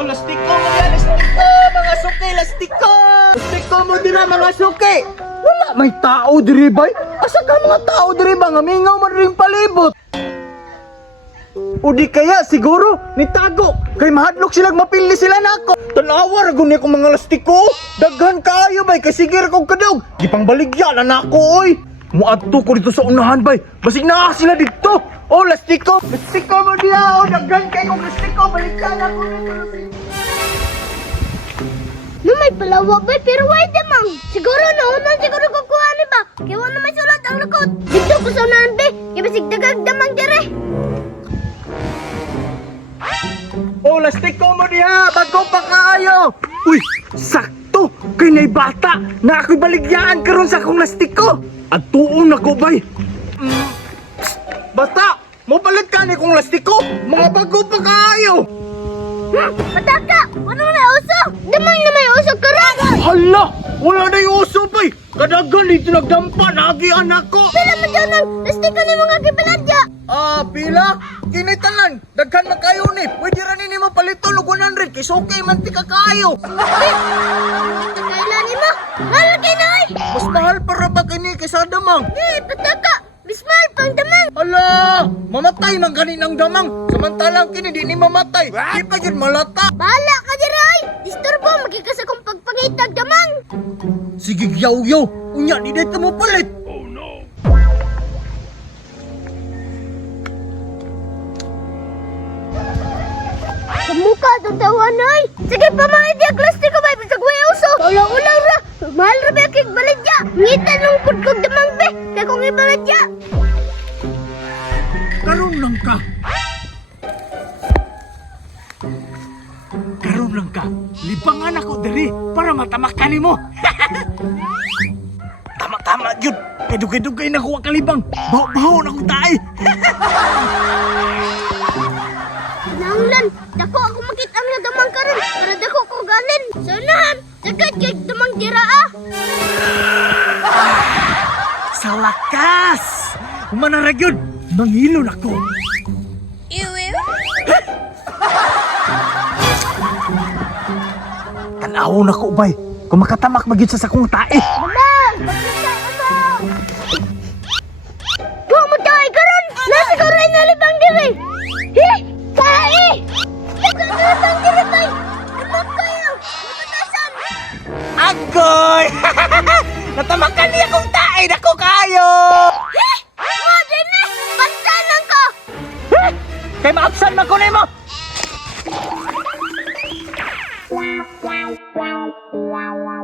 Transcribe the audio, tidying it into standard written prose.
Oh, lastiko mo yan, lastiko, mga suki, lastiko! Lastiko mo din na, mga suki! Wala may tao diri bay? Asa ka mga tao diri ba nga mingaw man ring palibot? O di kaya siguro nitago kay mahadlok silang mapili sila nako. Tanawa ra guni ko mga lastiko. Daghan kaayo bay kay sige ra kog kadog. Di pang baligya na nako oy. Muadto ko dito sa unahan bay. Basig na sila dito. Oh lastiko, lastiko mo diha. Oh daghan kay kog lastiko baligya na ko dito. No, may palawak ba? Pero wait damang. Siguro naunan siguro kukuha ni ba? Kaya wala may sulat ang likod. Dito ko sa unahan be. Kaya basig dagag damang dire. Oh, lastiko mo diha, bago pa kaayo. Uy, sakto, kay nay bata na ako'y baligyaan karon sa akong lastiko. At tuon ako bay. Bata, mo palit ka ni kong lastiko, mga bago pa kaayo. Pataka! Ano na uso? Damang na may uso karon. Hala, wala na yung uso bay. Kadagan dito nagdampa, nagian ako. Pila mo dyan ang lastiko ni mga kibaladya. Ah, pila? Kinitanan, daghan na kayo ni. Pwede rin ni mo paliton og 100 kay okay man ti kakayo. Kailan ni mo? Lalagay na ay! Mas mahal para ba kini kaysa damang? Pataka! Bismal pang damang! Hala! Mamatay man ganin ang damang. Samantalang kini di ni mamatay. Di pa yun malata. Bahala ka diray! Disturbo, magkikas akong pagpangitag damang! Sige yaw-yaw. Unya, di dito mo palit. Sa mukha itong tawan ay! Sige pa mga idiag lastiko ba? Bisag way uso! Ulang-ulang ra! Mahal ra ba kig baladya? Ngitan nung pudkog damang be! Kaya kong ibaladya! Karon lang ka. Karon lang ka. Libangan ako diri para matamakan mo. Tama-tama yun. Kadugay-dugay na kuha kalibang. Baho-baho na akong tae. Nanglan! Dako ako makita ang damang karon para dako ko galin! Sa unahan! Sagad kay damang tira ah! Sa lakas! Humanarag yun. Mangilon ako. Tanawon ako, bay. Kung makatamak magyud sa sakong tae. Damang! Pagkita damang! Huwag mo tayo karon! Nasa ko rin nalibang diri! He! Tae! Nasa nalibang diri tay! Damang kayo! Mapatasan! Agoy! Natamakan niya akong tae. Dako kayo! He! Mo din na! Bantanan ko! Kay maapsan man ko nimo. Wow, wow, wow, wow.